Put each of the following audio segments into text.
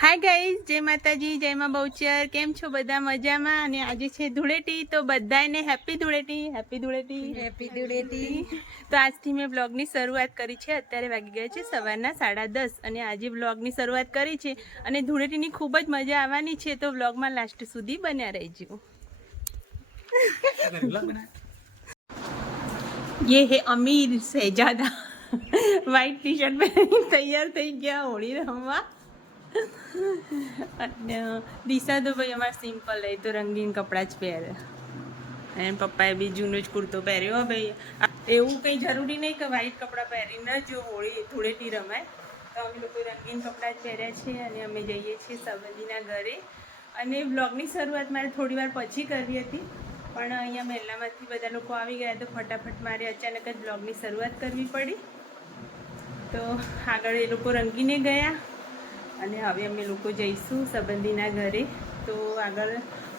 Hi guys, जय माताजी, जय मां बौचर। केम छो बधा मजामां? અને આજે છે ધૂળેટી, તો બધાને happy Dhuleti, happy Dhuleti, happy Dhuleti. તો આજથી મેં બ્લોગની શરૂઆત કરી છે। અત્યારે વાગી ગયા છે સવારના 10:30 અને આજે બ્લોગની શરૂઆત કરી છે અને ધૂળેટીની ખૂબ જ મજા આવવાની છે, તો બ્લોગમાં લાસ્ટ સુધી બન્યા રહેજો। ये है अमीर शहजादा, व्हाइट टी शर्ट पहनी तैयार થઈ ગયા હોળી રમવા। અને દિશા તો ભાઈ અમારે સિમ્પલ એ તો રંગીન કપડાં જ પહેરે, અને પપ્પાએ બી જૂનો જ કુર્તો પહેર્યો ભાઈ। એવું કંઈ જરૂરી નહીં કે વ્હાઈટ કપડાં પહેરીને જ હોળી ધૂળેટી રમાય, તો અમે લોકો રંગીન કપડાં જ પહેર્યા છે અને અમે જઈએ છીએ સંબંધીના ઘરે। અને બ્લોગની શરૂઆત મારે થોડી વાર પછી કરવી હતી, પણ અહીંયા મહેલામાંથી બધા લોકો આવી ગયા તો ફટાફટ મારે અચાનક જ બ્લોગની શરૂઆત કરવી પડી। તો આગળ એ લોકો રંગીને ગયા અને હવે અમે લોકો જઈશું સંબંધીના ઘરે। તો આગળ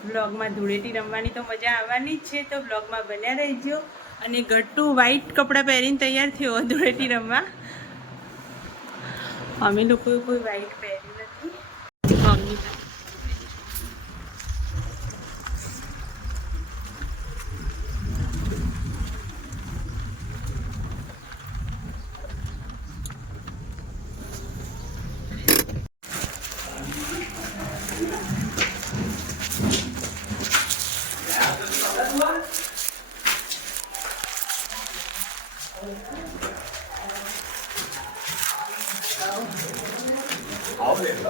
બ્લોગમાં ધૂળેટી રમવાની તો મજા આવવાની જ છે, તો બ્લોગમાં બન્યા રહેજો। અને ગટ્ટુ વ્હાઈટ કપડાં પહેરીને તૈયાર થયો ધૂળેટી રમવા। અમે લોકોએ કોઈ વ્હાઈટ પહેર્યું નથી।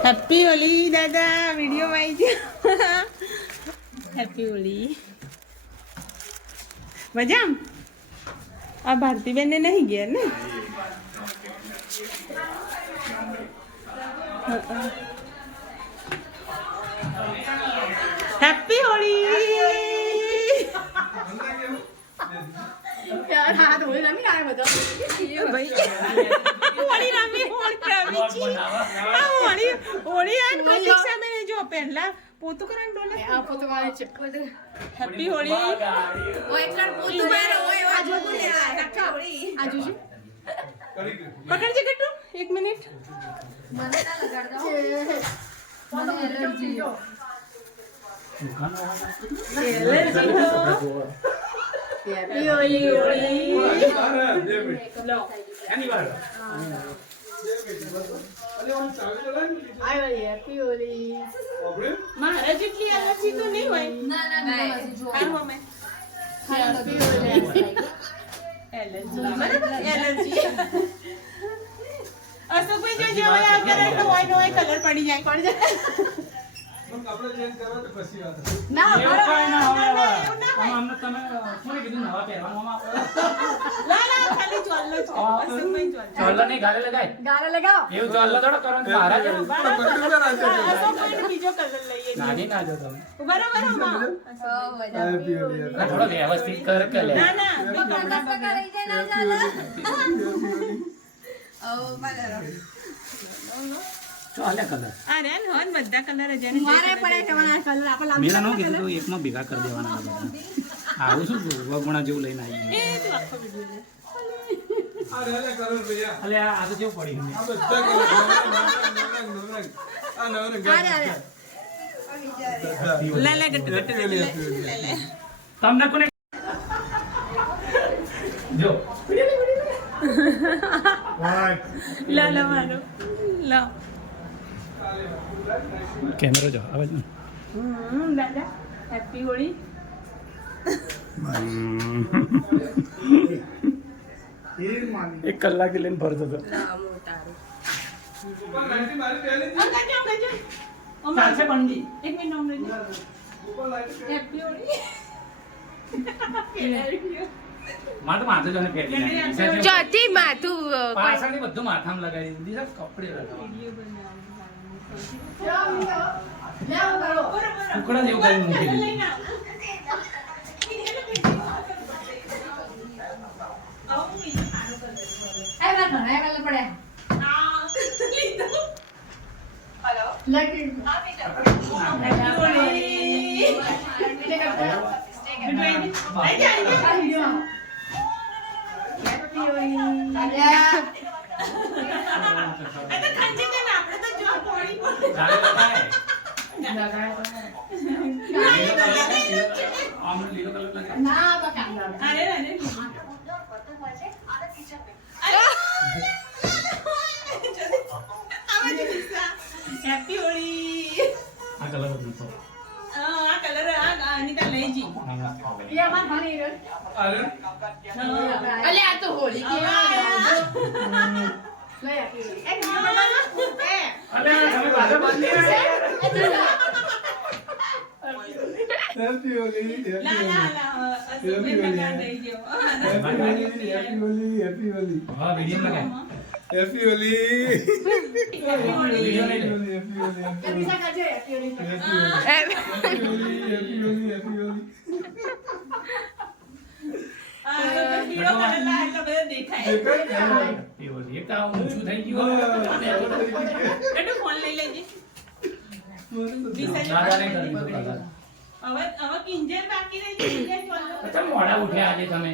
હેપી હોલી દાદા, વિડીયોમાં આવી ગયા। હેપી હોલી। મજામ? આ ભારતીબેનને નહીં ગયા ને? હેપી હોલી। હાથ હોળી રમી ના બધો હોળી રમી હોળી આજ પ્રતીક્ષા મેને જો પહેલા પોતું કરન ડોલે આ ફોટો વાળે છે હેપી હોળી। ઓય કણ પોતું મારો ઓય આ જો લે આ કાચા હોળી આ જોજી પકડજે ગટ્ટુ 1 મિનિટ મને ના લગાડતા મને એલર્જી જો હેપી હોળી હોળી લો એની વાર આય હેપી હોળી મારા જેટલી એલર્જી તો નહીં હોય। ના જો હારું અમે હેપી હોળી એલર્જી બરાબર એલર્જી અશોકભાઈ જો જેવા આ કરે તો હોય કલર પડી જાય કપડા ચેન્જ કરવા તો પછી વાત ના એવું કઈ ના હોય હવે એવું ના હોય। અમને તમે કોને કીધું નવા પહેરવાનું લા ખાલી ચોલ્લો છે અશોકભાઈ ચોલ્લો ચોલ્લો નહીં ગાલે લગાય ગાલે લગાવ એવું ચોલ્લો થોડો કરવાનું મારા જેવું અશોકભાઈ બીજો કલર લઈએ નાની ના જો તમે બરાબર હા હેપી હોળી થોડો વ્યવસ્થિત કર કે લે ના ના તો કપડા કરી જાય ના ચાલે ઓ મારા ચાલે કલર અરે હોન બધા કલર જ એને મારે પડે જવાના કલર આપણે મેરા નો કીધું તો એકમાં ભેગા કરી દેવાના આ બધા આવું શું વગુણા જેવું લઈને આવી એ તો આખો વિડિયો અરે કલર ભૈયા અલે આ તો જેવું પડી આ બધા કલર આ નવરંગ અરે લે લે ગટ લે તમને કોને જો લા લા મારો લા કેમેરો જો આવે ને દાદા હેપી હોળી। એક કલાક લઈને ભરતો હતો ચાલશે બંડી એક મિનિટ નામ લેજો હેપી હોળી। માં તો માથે જને ફેરી નાખી ચોથી માથું પાછળથી બધું માથામાં લગાવી દીધી છે કપડે લગાવવા ટુકડા જેવું કરી મૂકી દીધું આપણે તો જો પોણી તારે લગાય. આમ લીલો કલર લગાય. અરે અરે હેપી હોળી. આ કલર હતો. આ કલર આ અનિતા લઈ જી. અરે અલે આ તો હોળી અલે તમે પાછા બદલી રહ્યા. હેપી હોલી ના ના ના અસુબેન લગા દઈ જો. હેપી હોલી હેપી હોલી હા વિડિયો લગાય. હેપી હોલી વિડિયો લઈ લે. Happy Holi happy Holi happy Holi આ તો પીળો કલર લા એટલે બધે દેખાય. એવું છે. એક તો આ ઊંચું થઈ ગયું. બેટુ ફોન લઈ લેજે. દાદાને કરી દીધું કલર. હવે કિંજલ બાકી રહી છે. કિંજલ ચાલો. અચ્છા મોડા ઉઠ્યા આજે તમે.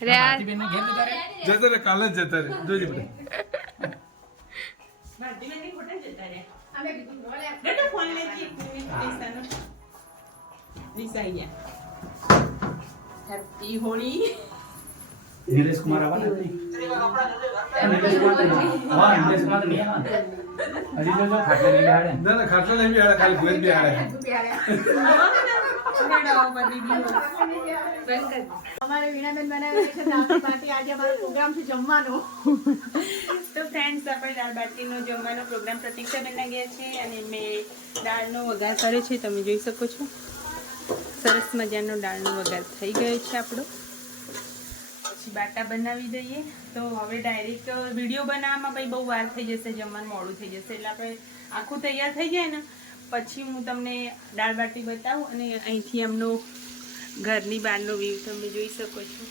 ભારતીબેનને ઘેર જતા રહે. જતા રે કાલે જ જતા રે જોજે બધે ભારતીબેનની ફોટો જતા રહ્યા. બેટુ ફોન લેજે. દિશાનો. દિશા અહીંયા. હેપી હોળી. નિલેશ કુમાર આવવાના નથી. નિલેશ કુમાર તો નહીં. હા નિલેશ કુમાર તો નહીં આવવાના. હજી તો જો ખાટલે નહીં બેહાડે. ના ના ખાટલા નહીં બેહાડે ખાલી ઘોર બેહાડે અમારે વીણાબેન બનાવે છે દાળ બાટી. આજે અમારો પ્રોગ્રામ છે જમવાનો. તો ફ્રેન્ડ્સ આપણે દાળ બાટીનો જમવાનો પ્રોગ્રામ પ્રતીક્ષાબેનના ગયા છે અને મેં દાળનો વઘાર કર્યો છે. તમે જોઈ શકો છો સરસ મજાનો દાળનો વઘાર થઈ ગયો છે આપણો. પછી બાટા બનાવી દઈએ. તો હવે ડાયરેક્ટ વિડીયો બનાવવામાં ભાઈ બહુ વાર થઈ જશે, જમવાનું મોડું થઈ જશે. એટલે આપણે આખું તૈયાર થઈ જાય ને પછી હું તમને દાળ બાટી બતાવું. અને અહીંથી એમનો ઘરની બહારનો વ્યૂ તમે જોઈ શકો છો.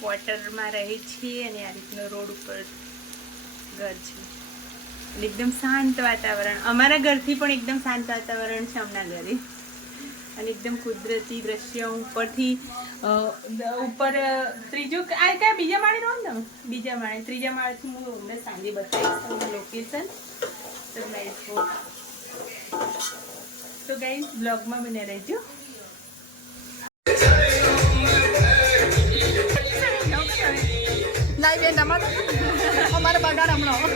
ક્વાર્ટરમાં રહે છીએ અને આ રીતનો રોડ ઉપર ઘર છે. અને એકદમ શાંત વાતાવરણ. અમારા ઘરથી પણ એકદમ શાંત વાતાવરણ છે હમણાં ઘરે. અને એકદમ કુદરતી દ્રશ્ય. ઉપરથી ઉપર ત્રીજો આ ક્યાં બીજા માળે રહો ને તમે? બીજા માળે. ત્રીજા માળેથી હું તમને સાંજે બતાવીશ તમને લોકેશન. તો ગાઈઝ તો ગાઈઝ બ્લોગમાં બને રહેજો. લાઈ બેન તમારે અમારે બગાડ હમણાં.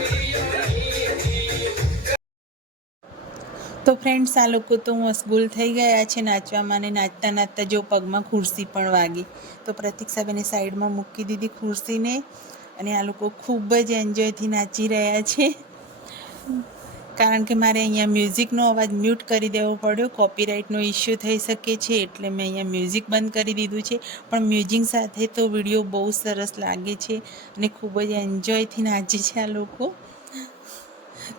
તો ફ્રેન્ડ્સ આ લોકો તો મશગુલ થઈ ગયા છે નાચવામાં. અને નાચતા નાચતા જો પગમાં ખુરશી પણ વાગી. તો પ્રતીક્ષાબેને સાઈડમાં મૂકી દીધી ખુરશીને. અને આ લોકો ખૂબ જ એન્જોયથી નાચી રહ્યા છે. કારણ કે મારે અહીંયા મ્યુઝિકનો અવાજ મ્યુટ કરી દેવો પડ્યો. કોપીરાઇટનો ઇસ્યુ થઈ શકે છે એટલે મેં અહીંયા મ્યુઝિક બંધ કરી દીધું છે. પણ મ્યુઝિક સાથે તો વિડીયો બહુ સરસ લાગે છે અને ખૂબ જ એન્જોયથી નાચે છે આ લોકો.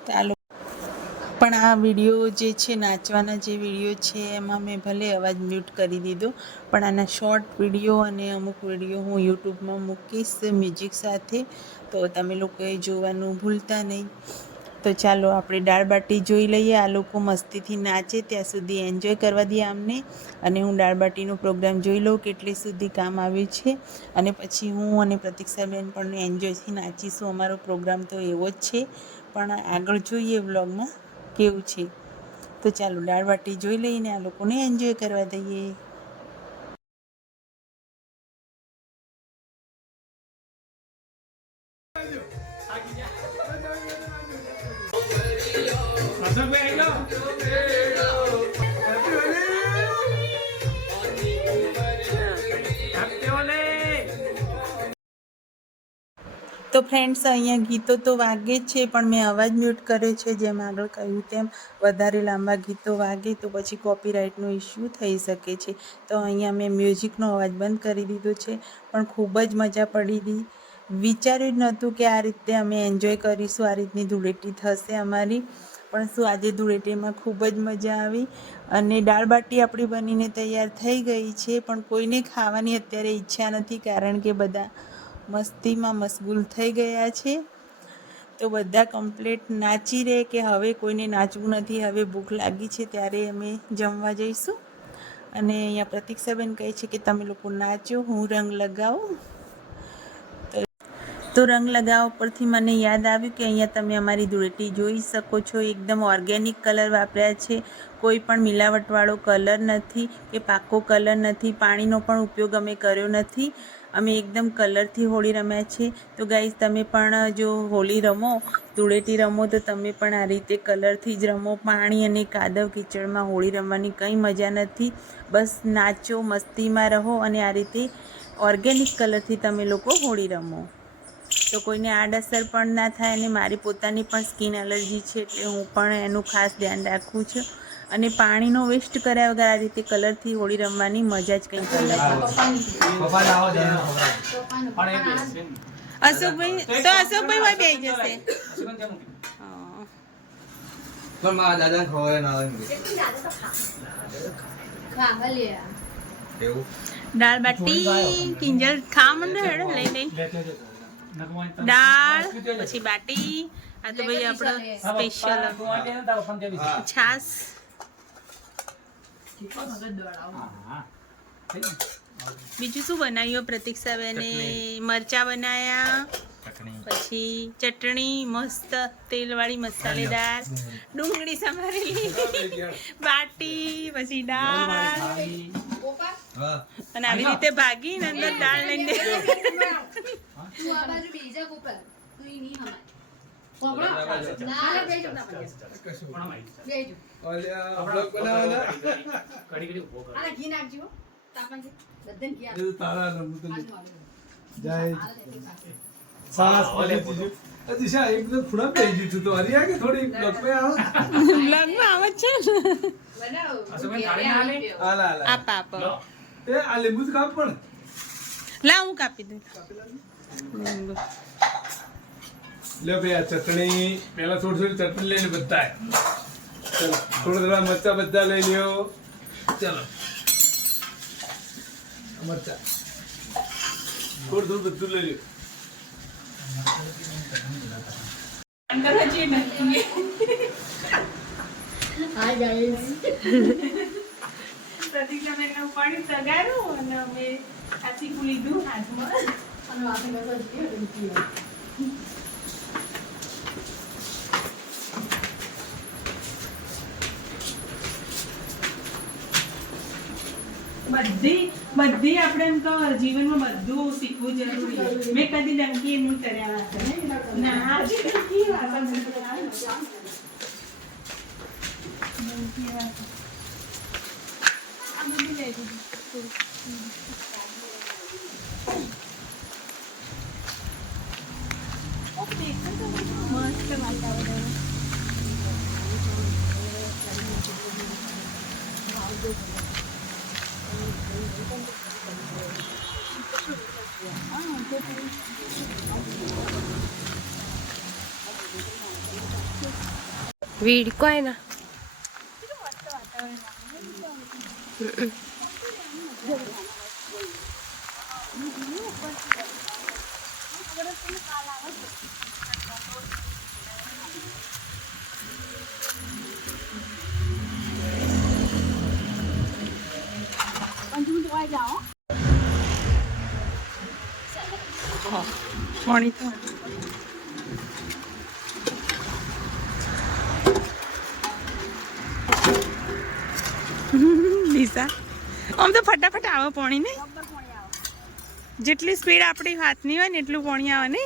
તો આ પણ આ વિડીયો જે છે નાચવાના જે વિડીયો છે એમાં મેં ભલે અવાજ મ્યુટ કરી દીધો, પણ આના શોર્ટ વિડીયો અને અમુક વિડીયો હું યુટ્યુબમાં મૂકીશ મ્યુઝિક સાથે. તો તમે લોકોએ જોવાનું ભૂલતા નહીં. તો ચાલો આપણે દાળ બાટી જોઈ લઈએ. આ લોકો મસ્તીથી નાચે ત્યાં સુધી એન્જોય કરવા દઈએ આમને. અને હું દાળ બાટીનો પ્રોગ્રામ જોઈ લઉં કેટલી સુધી કામ આવ્યું છે. અને પછી હું અને પ્રતીક્ષાબેન પણ એન્જોયથી નાચીશું. અમારો પ્રોગ્રામ તો એવો જ છે, પણ આગળ જોઈએ વ્લોગમાં કેવું છે. તો ચાલો દાળ બાટી જોઈ લઈને આ લોકોને એન્જોય કરવા દઈએ. અશોકભાઈ આવી જાઓ. તો ફ્રેન્ડ્સ અહીંયા ગીતો તો વાગે જ છે, પણ મેં અવાજ મ્યુટ કર્યો છે. જેમ આગળ કહ્યું તેમ વધારે લાંબા ગીતો વાગે તો પછી કોપીરાઇટનો ઇસ્યુ થઈ શકે છે. તો અહીંયા મેં મ્યુઝિકનો અવાજ બંધ કરી દીધો છે. પણ ખૂબ જ મજા પડી હતી. વિચાર્યું જ નહોતું કે આ રીતે અમે એન્જોય કરીશું, આ રીતની ધૂળેટી થશે અમારી. પણ શું આજે ધૂળેટીમાં ખૂબ જ મજા આવી. અને દાળ બાટી આપણી બનીને તૈયાર થઈ ગઈ છે, પણ કોઈને ખાવાની અત્યારે ઈચ્છા નથી કારણ કે બધા મસ્તીમાં મશગુલ થઈ ગયા છે. તો બધા કમ્પ્લીટ નાચી રહે કે હવે કોઈને નાચવું નથી, હવે ભૂખ લાગી છે ત્યારે અમે જમવા જઈશું. અને અહીંયા પ્રતીક્ષાબેન કહે છે કે તમે લોકો નાચો, હું રંગ લગાવું. તો રંગ લગાવવા પરથી મને યાદ આવ્યું કે અહીંયા તમે અમારી ધૂળેટી જોઈ શકો છો. એકદમ ઓર્ગેનિક કલર વાપર્યા છે. કોઈ પણ મિલાવટવાળો કલર નથી કે પાકો કલર નથી. પાણીનો પણ ઉપયોગ અમે કર્યો નથી. અમે એકદમ કલરથી હોળી રમ્યા છે. તો ગાઈઝ, તમે પણ જો હોળી રમો, ધૂળેટી રમો, તો તમે પણ આ રીતે કલરથી જ રમો. પાણી અને કાદવ કીચડમાં હોળી રમવાની કંઈ મજા નથી. બસ નાચો, મસ્તીમાં રહો અને આ રીતે ઓર્ગેનિક કલરથી તમે લોકો હોળી રમો. તો કોઈને આડઅસર પણ ના થાય. અને મારી પોતાની પણ સ્કિન એલર્જી છે, એટલે હું પણ એનું ખાસ ધ્યાન રાખું છું. અને પાણીનો વેસ્ટ કર્યા વગર આ રીતે કલરથી હોળી રમવાની મજા જ કંઈક અલગ છે. અશોકભાઈ તો અશોકભાઈ ભાઈ બેસી જશે. પણ મારા દાદાને ખબર ના આવે એવું દાળ બાટી કિંજલ ખા મંડે હેડો લઈ લઈ દાળ પછી બાટી. આ તો ભાઈ આપણો સ્પેશિયલ છાસ. બીજું શું બનાવ્યું પ્રતીક્ષાબેને? મરચા બનાયા, પછી ચટણી મસ્ત તેલવાળી મસાલેદાર, ડુંગળી સમારેલી, બાટી, પછી દાળ. અને આવી રીતે ભાગીને અંદર દાળ લઈને એકદમ થોડા પે જીતું તો હરિયા કે થોડી બ્લોગમાં આવે છે ને. આપ આપ એ આ લીંબુ જ કાપ પણ લા હું કાપી દઉં. લે ભાઈ આ ચટણી પહેલા થોડી થોડી ચટણી લઈને બધાય ચલો થોડા થોડા મરચા બધા લઈ લ્યો. ચલો મરચા થોડું થોડું બધું લઈ લ્યો. પ્રતિક્ષાબેનનું પાણી તગારું અને અમે આ ચીકુ લીધું હાથમાં. બધી આપણે એમ કહો જીવનમાં બધું શીખવું જરૂરી. મેં કદી ડંકી નહીં કર્યા ના આજે ડંકી મસ્ત વાતાવરણ. వీడికో ఆయన પાણી તો દિશા આમ તો ફટાફટ આવે પાણી ને. જેટલી સ્પીડ આપણી હાથની હોય ને એટલું પાણી આવે ને.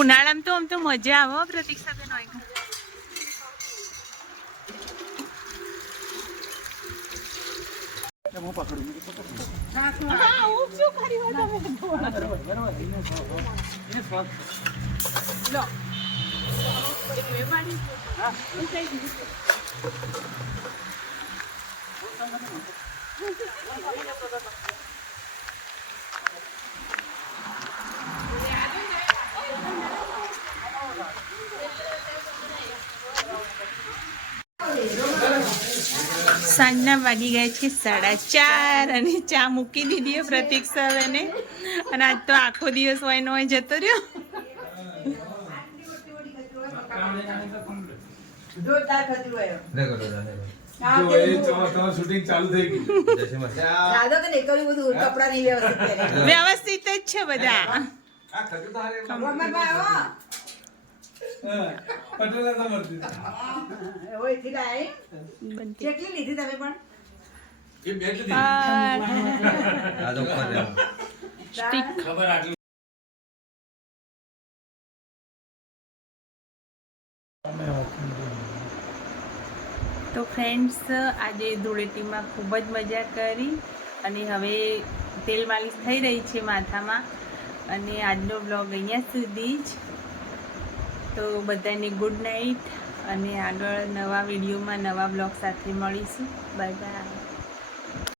ઉનાળામાં તો આમ તો મજા આવે પ્રતીક્ષાબેન હોય. હા હું શું કરી લો સાંજના વાગી ગયા છે 4:30 અને ચા મૂકી દીધી પ્રતીક્ષાબેને. અને આજ તો આખો દિવસ હોય નો હોય જતો રહ્યો. જો એ તમારું શૂટિંગ ચાલુ થઈ ગયું દાદા તો નીકળ્યું બધું કપડા નહીં વ્યવસ્થિત પહેરે વ્યવસ્થિત જ છે બધા ગોળમાં આવો પટેલા તો મળતી ઓયથી લાઈ કેટલી લીધી તમે પણ તો ફ્રેન્ડ્સ આજે ધૂળેટીમાં ખૂબ જ મજા કરી અને હવે તેલ માલિશ થઈ રહી છે માથામાં અને આજનો બ્લોગ અહીંયા સુધી જ. તો બધાને ગુડ નાઇટ અને આગળ નવા વિડીયોમાં નવા બ્લોગ સાથે મળીશું. Bye bye.